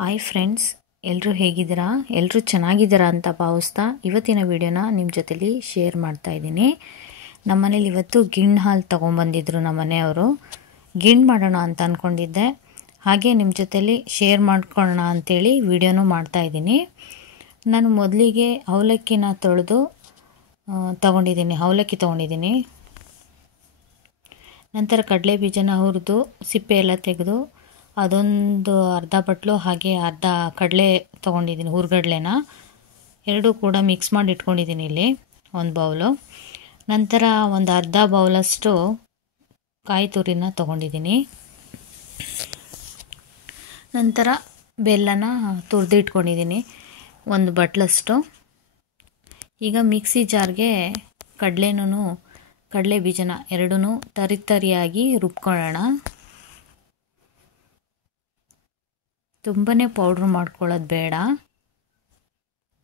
Hi friends, ಎಲ್ಲರೂ ಹೇಗಿದ್ದೀರಾ? ಎಲ್ಲರೂ ಚೆನ್ನಾಗಿದ್ದೀರಾ ಅಂತ ಭಾವಿಸ್ತಾ ಇವತ್ತಿನ ವಿಡಿಯೋನ ನಿಮ್ಮ ಜೊತೆಲಿ ಶೇರ್ ಮಾಡ್ತಾ ಇದ್ದೀನಿ. ನಮ್ಮನೇಲಿ ಇವತ್ತು ಗಿಣ್ಣು ಹಾಲು ತೊಗೊಂಬಂದಿದ್ರು ನಮ್ಮ ಮನೆಯವರು. ಗಿಣ್ಣು ಮಾಡೋಣ ಅಂತ ಅಂದ್ಕೊಂಡಿದ್ದೆ, ಹಾಗೆ ನಿಮ್ಮ ಜೊತೆಲಿ ಶೇರ್ ಮಾಡ್ಕೊಳ್ಳೋಣ ಅಂಥೇಳಿ ವಿಡಿಯೋನೂ ಮಾಡ್ತಾ ಇದ್ದೀನಿ. ನಾನು ಮೊದಲಿಗೆ ಅವಲಕ್ಕಿನ ತೊಳೆದು ಅವಲಕ್ಕಿ ತೊಗೊಂಡಿದ್ದೀನಿ. ನಂತರ ಕಡಲೆ ಬೀಜನ ಹುರಿದು ಸಿಪ್ಪೆ ಎಲ್ಲ ತೆಗೆದು ಅದೊಂದು ಅರ್ಧ ಬಟ್ಲು, ಹಾಗೆ ಅರ್ಧ ಕಡಲೆ ತೊಗೊಂಡಿದ್ದೀನಿ, ಹುರ್ಗಡ್ಲೆನ ಎರಡೂ ಕೂಡ ಮಿಕ್ಸ್ ಮಾಡಿ ಇಟ್ಕೊಂಡಿದ್ದೀನಿ ಇಲ್ಲಿ ಒಂದು ಬೌಲು. ನಂತರ ಒಂದು ಅರ್ಧ ಬೌಲಷ್ಟು ಕಾಯಿ ತುರಿನ ತೊಗೊಂಡಿದ್ದೀನಿ. ನಂತರ ಬೆಲ್ಲನ ತುರಿದು ಇಟ್ಕೊಂಡಿದ್ದೀನಿ ಒಂದು ಬಟ್ಲಷ್ಟು. ಈಗ ಮಿಕ್ಸಿ ಜಾರ್ಗೆ ಕಡಲೆ ಬೀಜನ ಎರಡೂ ತರಿಯಾಗಿ ರುಬ್ಕೊಳ್ಳೋಣ. ತುಂಬಾ ಪೌಡ್ರ್ ಮಾಡ್ಕೊಳ್ಳೋದು ಬೇಡ,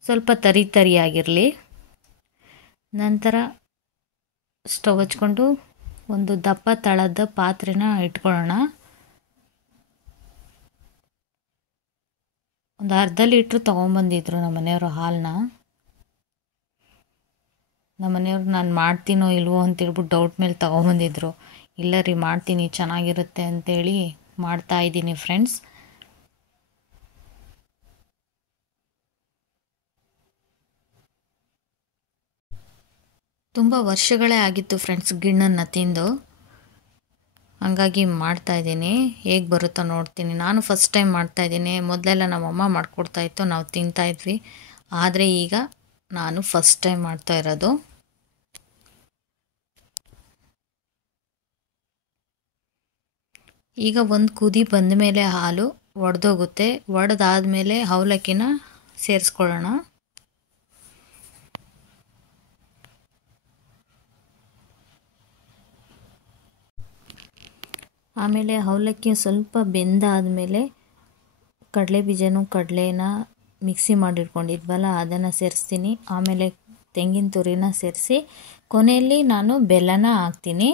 ಸ್ವಲ್ಪ ತರಿಯಾಗಿರಲಿ. ನಂತರ ಸ್ಟವ್ ಹಚ್ಕೊಂಡು ಒಂದು ದಪ್ಪ ತಳದ ಪಾತ್ರೆನ ಇಟ್ಕೊಳ್ಳೋಣ. ಒಂದು ಅರ್ಧ ಲೀಟ್ರ್ ತೊಗೊಂಬಂದಿದ್ರು ನಮ್ಮ ಮನೆಯವರು ಹಾಲನ್ನ. ನಮ್ಮ ಮನೆಯವ್ರು ನಾನು ಮಾಡ್ತೀನೋ ಇಲ್ವೋ ಅಂತೇಳ್ಬಿಟ್ಟು ಡೌಟ್ ಮೇಲೆ ತೊಗೊಂಬಂದಿದ್ರು. ಇಲ್ಲ ರೀ, ಮಾಡ್ತೀನಿ, ಚೆನ್ನಾಗಿರುತ್ತೆ ಅಂತೇಳಿ ಮಾಡ್ತಾ ಇದ್ದೀನಿ ಫ್ರೆಂಡ್ಸ್. ತುಂಬ ವರ್ಷಗಳೇ ಆಗಿತ್ತು ಫ್ರೆಂಡ್ಸ್ ಗಿಣ್ಣನ್ನು ತಿಂದು, ಹಂಗಾಗಿ ಮಾಡ್ತಾಯಿದ್ದೀನಿ. ಹೇಗೆ ಬರುತ್ತೋ ನೋಡ್ತೀನಿ. ನಾನು ಫಸ್ಟ್ ಟೈಮ್ ಮಾಡ್ತಾಯಿದ್ದೀನಿ. ಮೊದಲೆಲ್ಲ ನಮ್ಮಮ್ಮ ಮಾಡಿಕೊಡ್ತಾಯಿತ್ತು, ನಾವು ತಿಂತಾಯಿದ್ವಿ. ಆದರೆ ಈಗ ನಾನು ಫಸ್ಟ್ ಟೈಮ್ ಮಾಡ್ತಾ ಇರೋದು. ಈಗ ಒಂದು ಕುದಿ ಬಂದ ಮೇಲೆ ಹಾಲು ಒಡೆದೋಗುತ್ತೆ. ಒಡೆದಾದ್ಮೇಲೆ ಅವಲಕ್ಕಿನ ಸೇರಿಸ್ಕೊಳ್ಳೋಣ. ಆಮೇಲೆ ಅವಲಕ್ಕಿ ಸ್ವಲ್ಪ ಬೆಂದಾದಮೇಲೆ ಕಡಲೆ ಬೀಜನ ಮಿಕ್ಸಿ ಮಾಡಿಟ್ಕೊಂಡಿದ್ವಲ್ಲ ಅದನ್ನು ಸೇರಿಸ್ತೀನಿ. ಆಮೇಲೆ ತೆಂಗಿನ ತುರಿನ ಸೇರಿಸಿ ಕೊನೆಯಲ್ಲಿ ನಾನು ಬೆಲ್ಲನ ಹಾಕ್ತೀನಿ.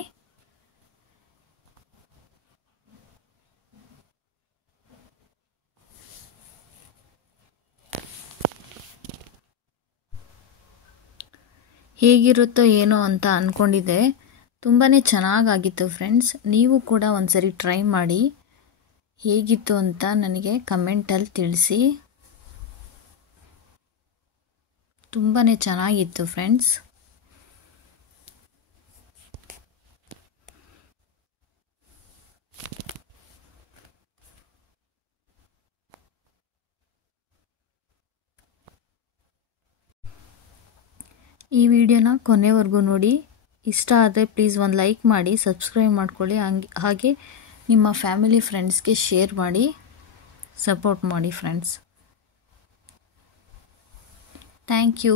ಹೇಗಿರುತ್ತೋ ಏನೋ ಅಂತ ಅಂದ್ಕೊಂಡಿದ್ದೆ. ತುಂಬಾ ಚೆನ್ನಾಗಾಗಿತ್ತು ಫ್ರೆಂಡ್ಸ್. ನೀವು ಕೂಡ ಒಂದ್ಸರಿ ಟ್ರೈ ಮಾಡಿ, ಹೇಗಿತ್ತು ಅಂತ ನನಗೆ ಕಮೆಂಟಲ್ಲಿ ತಿಳಿಸಿ. ತುಂಬಾ ಚೆನ್ನಾಗಿತ್ತು ಫ್ರೆಂಡ್ಸ್. ಈ ವಿಡಿಯೋನ ಕೊನೆವರೆಗೂ ನೋಡಿ. ಇಷ್ಟ ಆದರೆ ಪ್ಲೀಸ್ ಒಂದು ಲೈಕ್ ಮಾಡಿ, ಸಬ್ಸ್ಕ್ರೈಬ್ ಮಾಡ್ಕೊಳ್ಳಿ. ಹಾಗೆ ನಿಮ್ಮ ಫ್ಯಾಮಿಲಿ ಫ್ರೆಂಡ್ಸ್ಗೆ ಶೇರ್ ಮಾಡಿ, ಸಪೋರ್ಟ್ ಮಾಡಿ ಫ್ರೆಂಡ್ಸ್. Thank you.